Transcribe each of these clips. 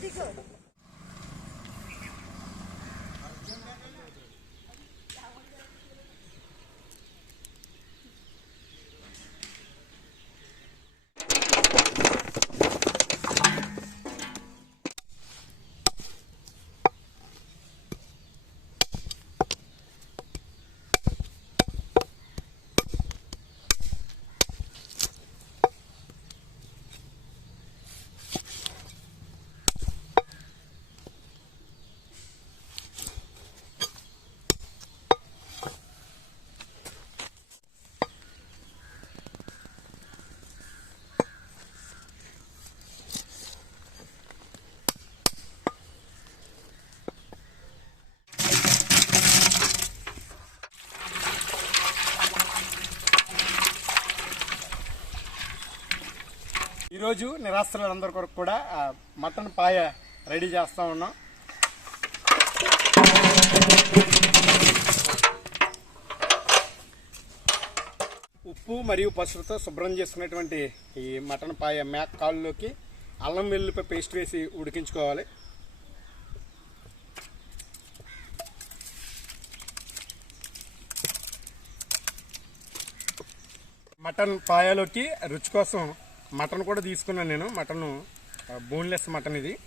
pretty good. ఈరోజు నిరాశ్రులందరి కొరకు కూడా మటన్ పాయ రెడీ చేస్తూ ఉన్నాం. ఉప్పు మరియు పసుపుతో శుభ్రం చేసుకున్నటువంటి ఈ మటన్ పాయ మేక కాళ్ళలోకి అల్లం వెల్లుల్లిపై పేస్ట్ వేసి ఉడికించుకోవాలి. మటన్ పాయలోకి రుచి కోసం మటన్ కూడా తీసుకున్నాను నేను. మటన్ బోన్లెస్ మటన్ ఇది.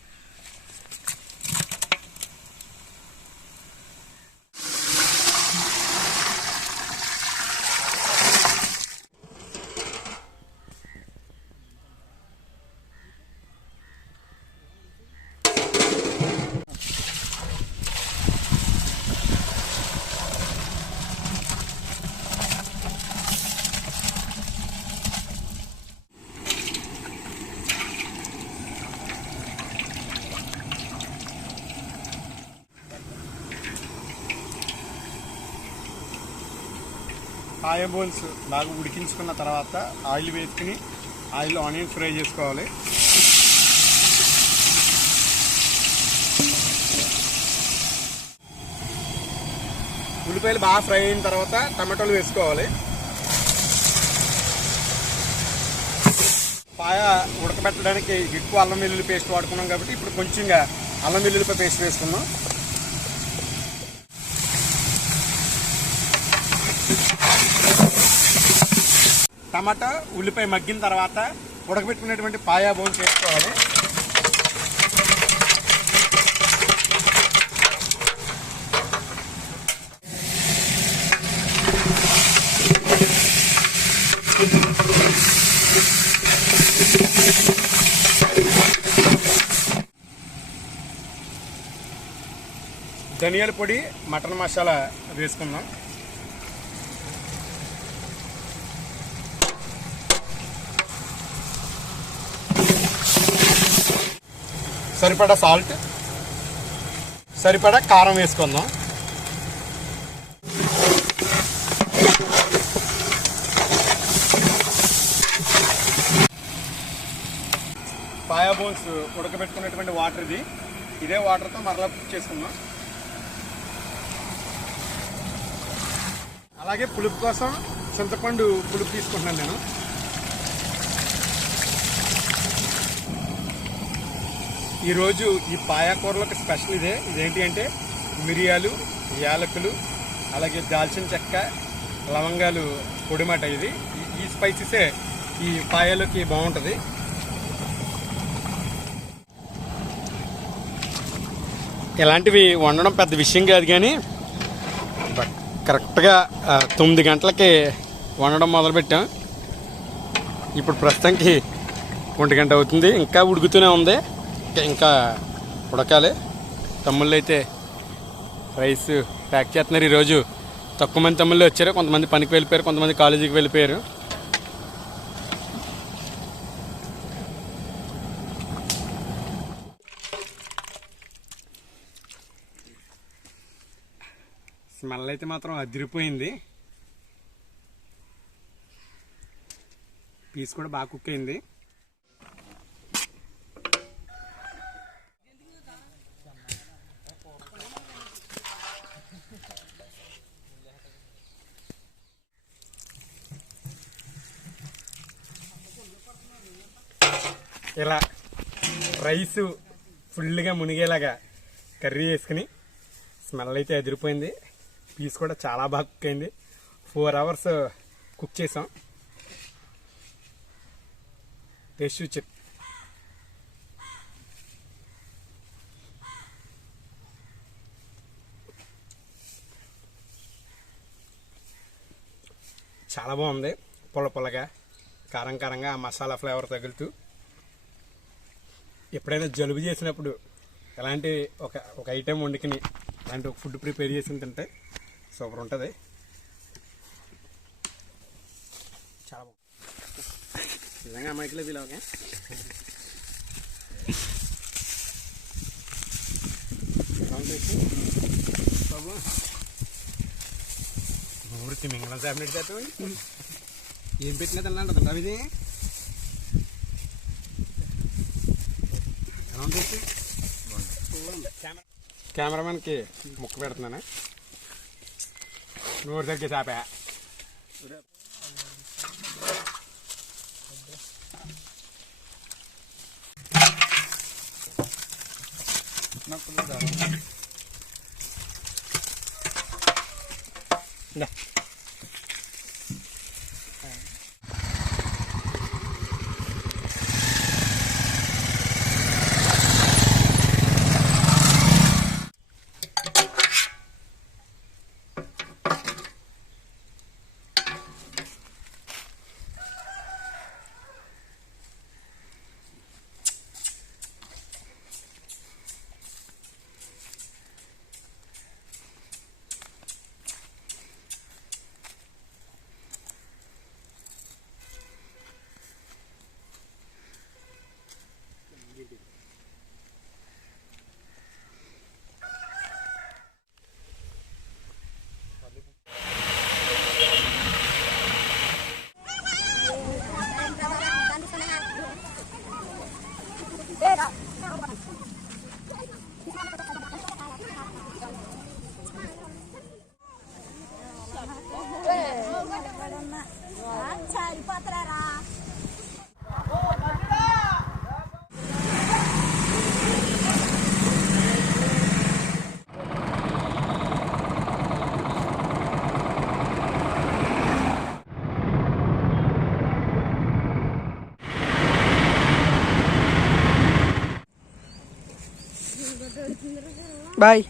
పాయ బోన్స్ బాగా ఉడికించుకున్న తర్వాత ఆయిల్ వేసుకుని ఆయిల్ ఆనియన్స్ ఫ్రై చేసుకోవాలి. ఉల్లిపాయలు బాగా ఫ్రై అయిన తర్వాత టమాటోలు వేసుకోవాలి. పాయ ఉడకబెట్టడానికి ఎక్కువ అల్లం వెల్లుల్లి పేస్ట్ వాడుకున్నాం కాబట్టి ఇప్పుడు కొంచెంగా అల్లం వెల్లుల్లిపై పేస్ట్ వేసుకున్నాం టమాటా ఉల్లిపాయ మగ్గిన తర్వాత ఉడకబెట్టుకునేటువంటి పాయా బోన్ చేసుకోవాలి. ధనియాల పొడి మటన్ మసాలా వేసుకుందాం. సరిపడా సాల్ట్ సరిపడా కారం వేసుకుందాం. పాయా బోన్స్ ఉడకబెట్టుకున్నటువంటి వాటర్ ఇది. ఇదే వాటర్తో మరలా కుక్ చేసుకుందాం. అలాగే పులుపు కోసం చింతపండు పులుపు తీసుకుంటున్నాను నేను. ఈరోజు ఈ పాయాకూరలకు స్పెషల్ ఇదే. ఇదేంటి అంటే మిరియాలు యాలకులు అలాగే దాల్చిన చెక్క లవంగాలు పొడిమాట ఇది. ఈ- ఈ స్పైసెసే ఈ పాయలోకి బాగుంటుంది. ఇలాంటివి వండడం పెద్ద విషయం కాదు కానీ బట్ కరెక్ట్గా తొమ్మిది గంటలకి వండడం మొదలుపెట్టాం. ఇప్పుడు ప్రస్తుతానికి ఒంటి గంట అవుతుంది. ఇంకా ఉడుకుతూనే ఉంది. ఇంకా- ఉడకాలి. తమ్ముళ్ళు అయితే రైస్ ప్యాక్ చేస్తున్నారు ఈరోజు. తక్కువ మంది తమ్ముళ్ళు వచ్చారు కొంతమంది పనికి వెళ్ళిపోయారు కొంతమంది కాలేజీకి వెళ్ళిపోయారు. స్మెల్ అయితే మాత్రం అదిరిపోయింది. పీస్ కూడా బాగా కుక్ అయింది. ఇలా రైసు ఫుల్గా మునిగేలాగా కర్రీ వేసుకుని స్మెల్ అయితే ఎదిరిపోయింది. పీస్ కూడా చాలా బాగా కుక్ అయింది. ఫోర్ అవర్స్ కుక్ చేసాం. టేస్ట్ చూసి చెప్ చాలా బాగుంది. పుల్ల పుల్లగా కారం కారంగా మసాలా ఫ్లేవర్ తగులుతూ. ఎప్పుడైనా జలుబు చేసినప్పుడు ఎలాంటి ఒక ఒక ఐటెం వండుకుని అలాంటి ఒక ఫుడ్ ప్రిపేర్ చేసి తింటే సూపర్ ఉంటుంది. చాలా బాగుంది. నిజంగా అమ్మాయికి ఫీల్ ఓకే ఊరికి మింగళం సాబినట్టు చేస్తాం ఏం పెట్టినా తిన్నాడు ఇది కెమెరామెన్కి ముక్క పెడుతున్నాను నోరు దగ్గర చాపా ఇందా. பாத்துறாரா Bye.